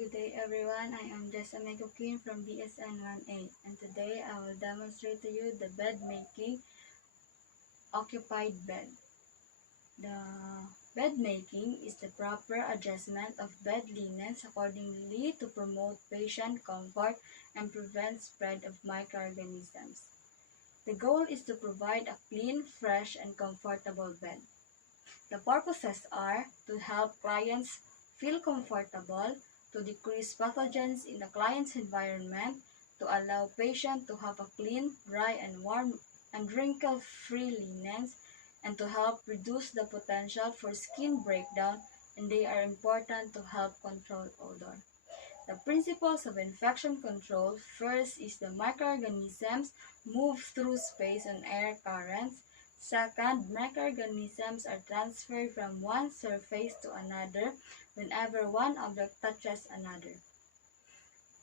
Good day everyone, I am Cocjin from BSN 1A and today I will demonstrate to you the bed making occupied bed. The bed making is the proper adjustment of bed linens accordingly to promote patient comfort and prevent spread of microorganisms. The goal is to provide a clean, fresh, and comfortable bed. The purposes are to help clients feel comfortable, to decrease pathogens in the client's environment, to allow patients to have a clean, dry, and warm and wrinkle-free linens, and to help reduce the potential for skin breakdown, and they are important to help control odor. The principles of infection control: first is the microorganisms move through space and air currents. Second, microorganisms are transferred from one surface to another whenever one object touches another.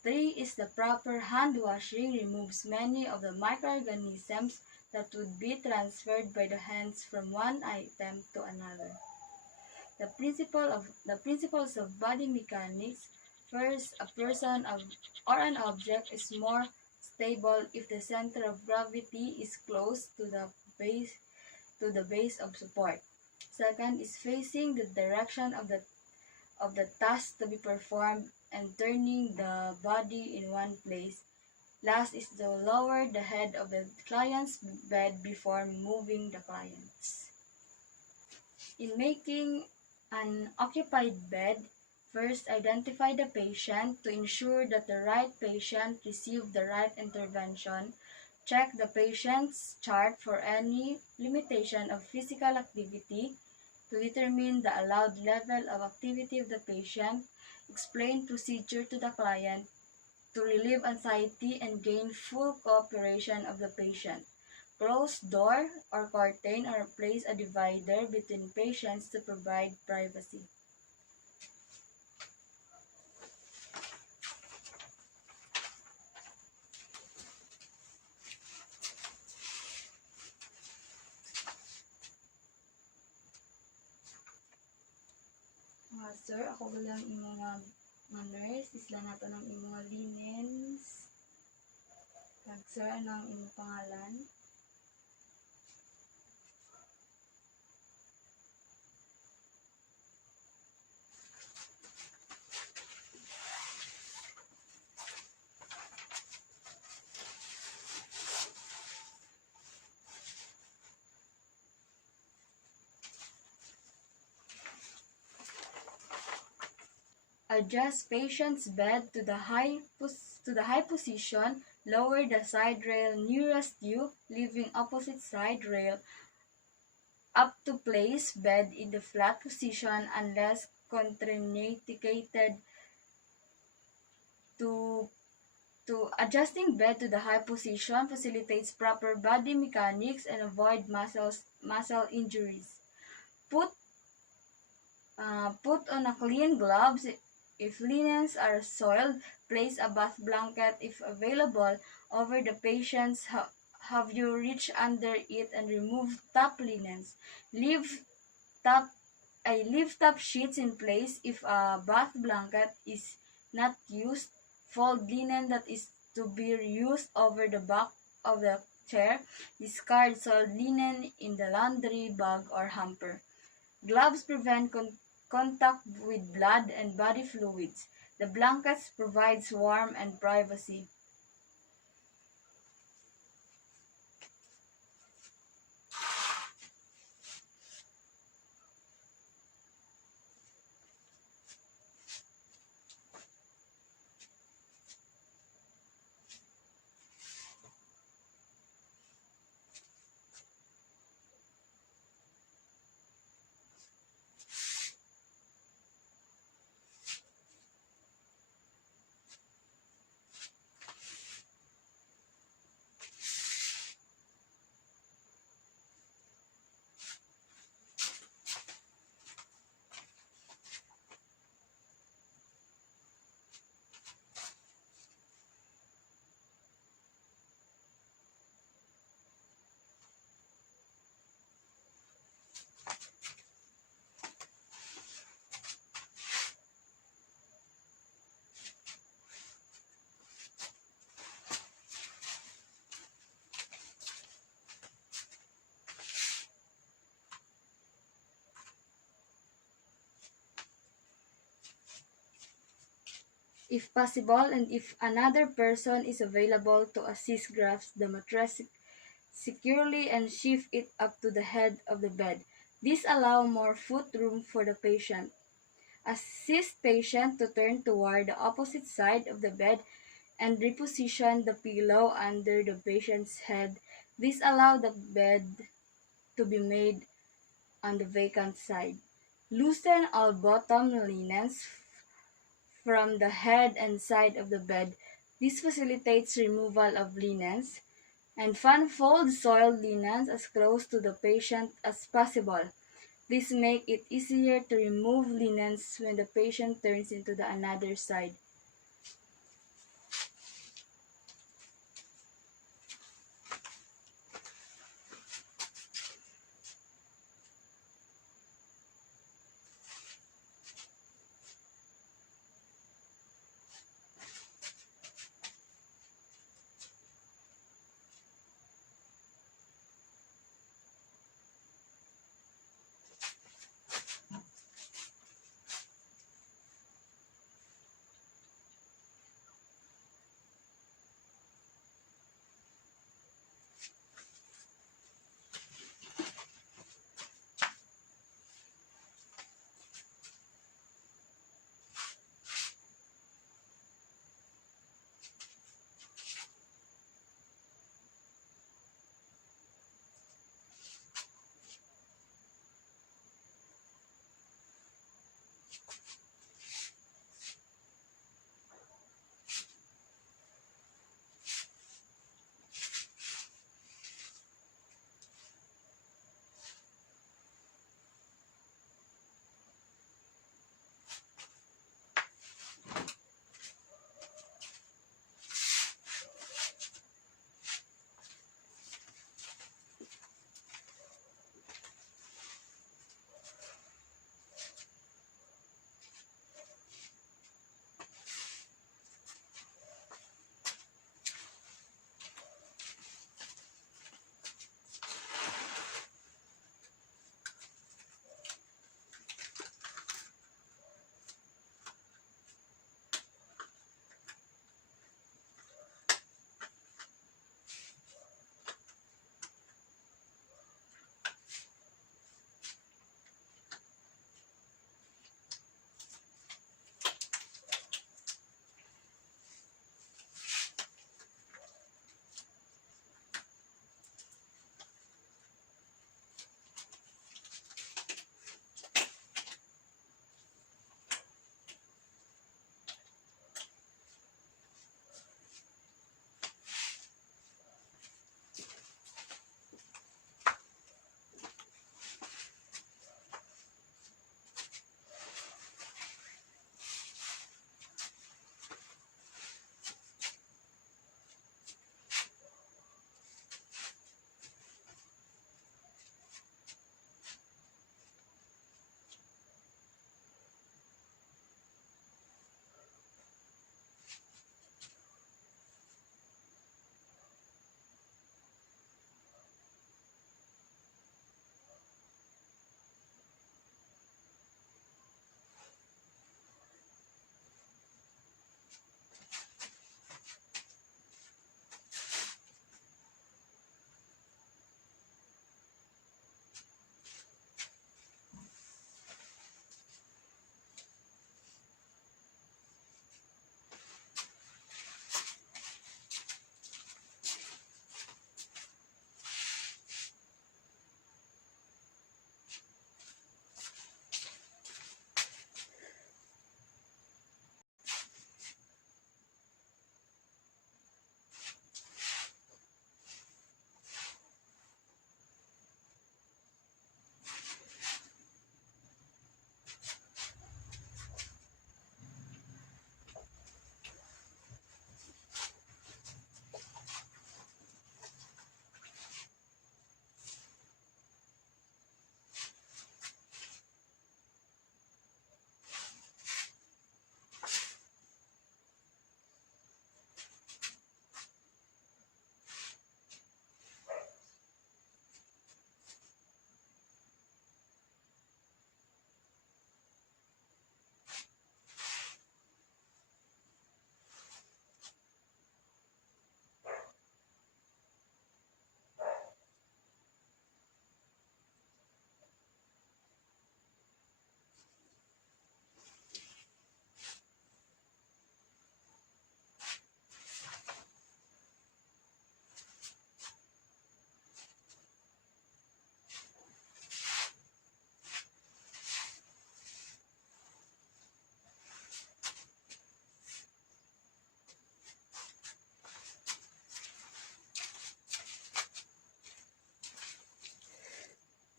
3 is the proper hand washing removes many of the microorganisms that would be transferred by the hands from one item to another. The principles of body mechanics: first, a person or an object is more stable if the center of gravity is close to the base of support. Second is facing the direction of the task to be performed and turning the body in one place. Last is to lower the head of the client's bed before moving the clients. In making an occupied bed, first identify the patient to ensure that the right patient receives the right intervention. Check the patient's chart for any limitation of physical activity to determine the allowed level of activity of the patient. Explain procedure to the client to relieve anxiety and gain full cooperation of the patient. Close door or curtain or place a divider between patients to provide privacy. Sir, ako lang imo nga nurse, isla nato ng imo linens. Kag sir, ano ang imo pangalan? Adjust patient's bed to the high position. Lower the side rail nearest you, leaving opposite side rail up to place bed in the flat position unless contraindicated. To adjusting bed to the high position facilitates proper body mechanics and avoid muscle injuries. Put on a clean gloves if linens are soiled. Place a bath blanket if available over the patient's. Have you reach under it and remove top linens. Leave top sheets in place if a bath blanket is not used. Fold linen that is to be reused over the back of the chair. Discard soiled linen in the laundry bag or hamper. Gloves prevent contact with blood and body fluids. The blankets provides warmth and privacy. if possible, and if another person is available to assist, grasp the mattress securely and shift it up to the head of the bed. This allows more foot room for the patient. Assist patient to turn toward the opposite side of the bed and reposition the pillow under the patient's head. This allows the bed to be made on the vacant side. Loosen all bottom linens from the head and side of the bed. This facilitates removal of linens. And fold soiled linens as close to the patient as possible. This makes it easier to remove linens when the patient turns into the another side.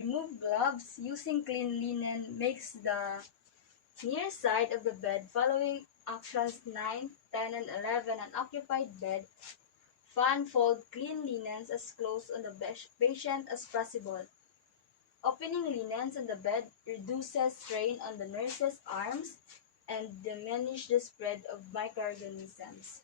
remove gloves using clean linen makes the near side of the bed following actions 9, 10, and 11 an occupied bed. Fan fold clean linens as close on the patient as possible. Opening linens on the bed reduces strain on the nurse's arms and diminish the spread of microorganisms.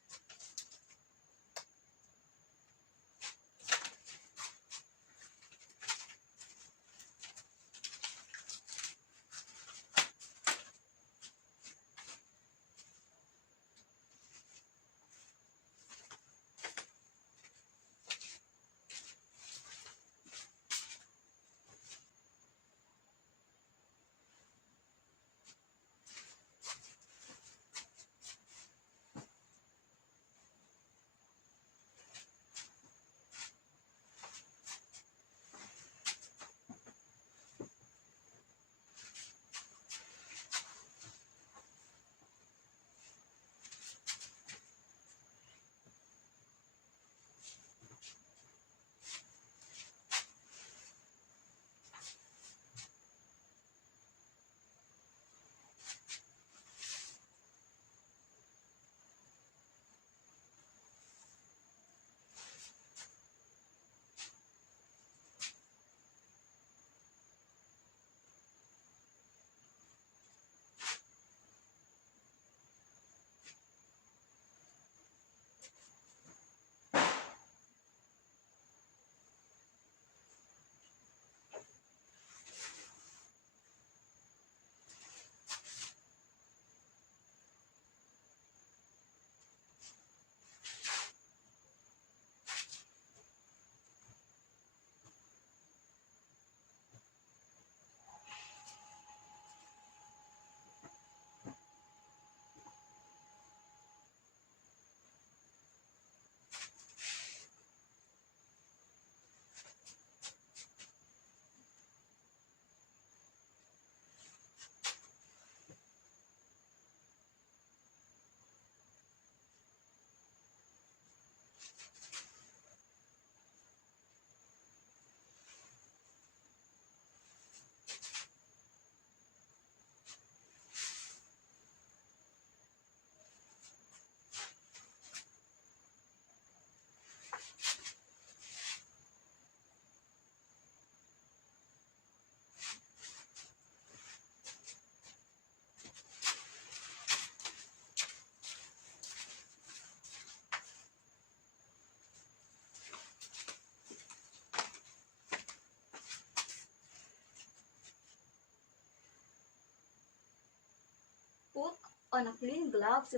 Put on a clean gloves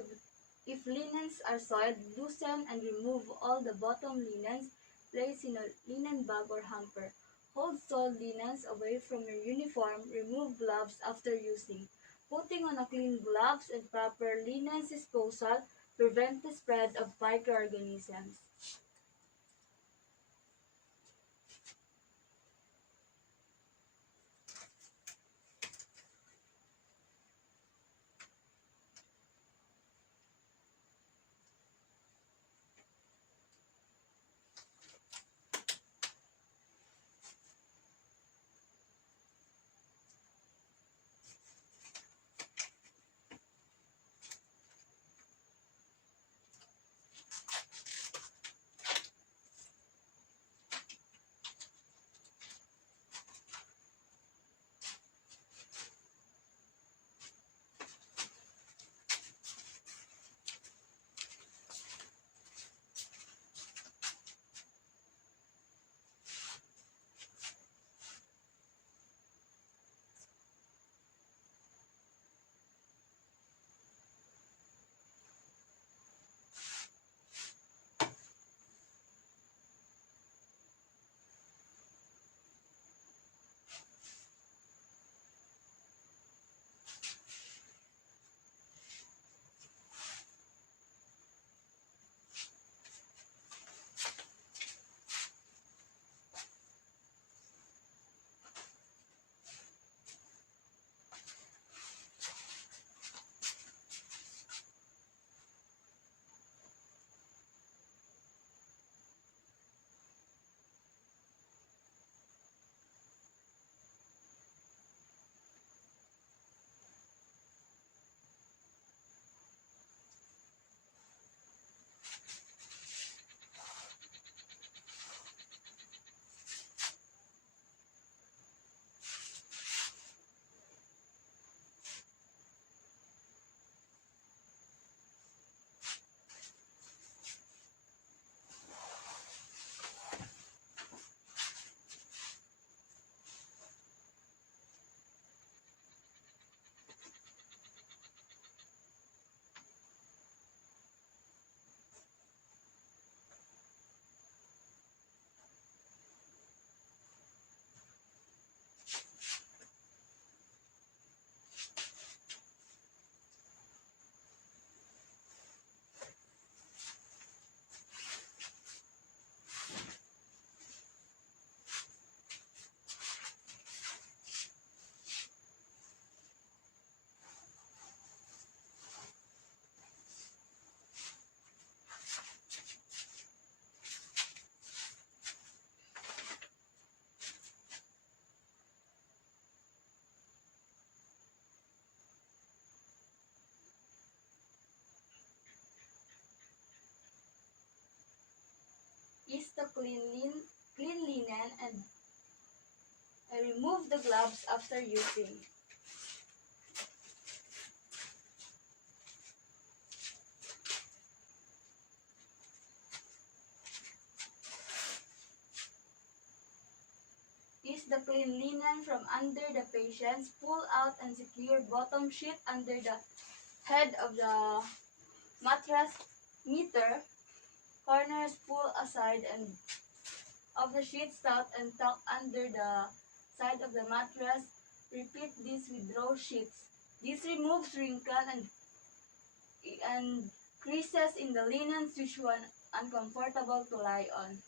if linens are soiled, loosen and remove all the bottom linens. Place in a linen bag or hamper. Hold soiled linens away from your uniform. Remove gloves after using. Putting on a clean gloves and proper linens disposal prevent the spread of microorganisms. clean linen and remove the gloves after using. Is the clean linen from under the patient's, pull out and secure bottom sheet under the head of the mattress meter, corners pull aside and of the sheet stout and tuck under the side of the mattress. Repeat this with row sheets. This removes wrinkles and creases in the linen tissue and uncomfortable to lie on.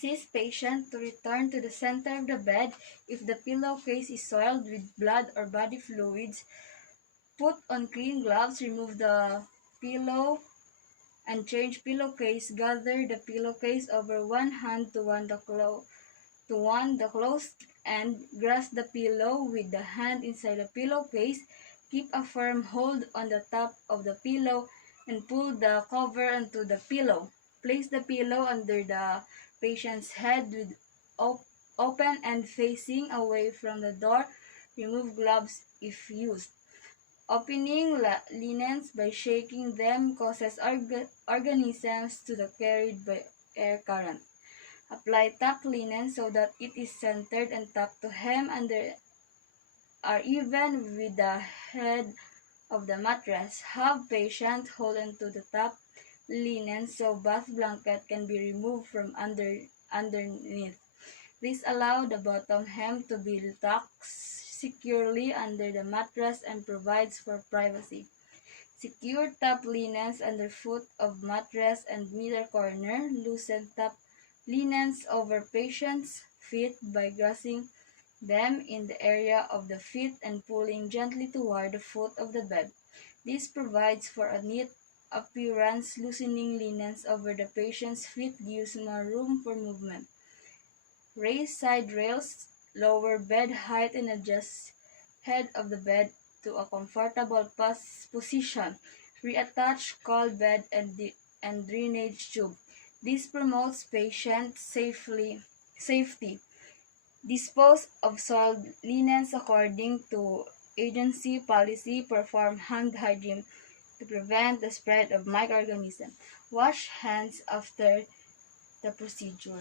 Assist patient to return to the center of the bed. If the pillowcase is soiled with blood or body fluids, put on clean gloves, remove the pillow and change pillowcase. Gather the pillowcase over one hand to one the closed end. Grasp the pillow with the hand inside the pillowcase. Keep a firm hold on the top of the pillow and pull the cover onto the pillow. Place the pillow under the patient's head with open and facing away from the door. Remove gloves if used. Opening linens by shaking them causes organisms to the carried by air current. Apply tuck linen so that it is centered and tucked to hem under or even with the head of the mattress. Have patient hold onto the top linen so bath blanket can be removed from underneath. This allows the bottom hem to be tucked securely under the mattress and provides for privacy. Secure top linens underfoot of mattress and middle corner. Loosen top linens over patient's feet by grasping them in the area of the feet and pulling gently toward the foot of the bed. This provides for a neat appearance. Loosening linens over the patient's feet gives more room for movement. Raise side rails, lower bed height, and adjust head of the bed to a comfortable position. Reattach cold bed and drainage tube. This promotes patient safety. Dispose of soiled linens according to agency policy. Perform hand hygiene to prevent the spread of microorganisms. Wash hands after the procedure.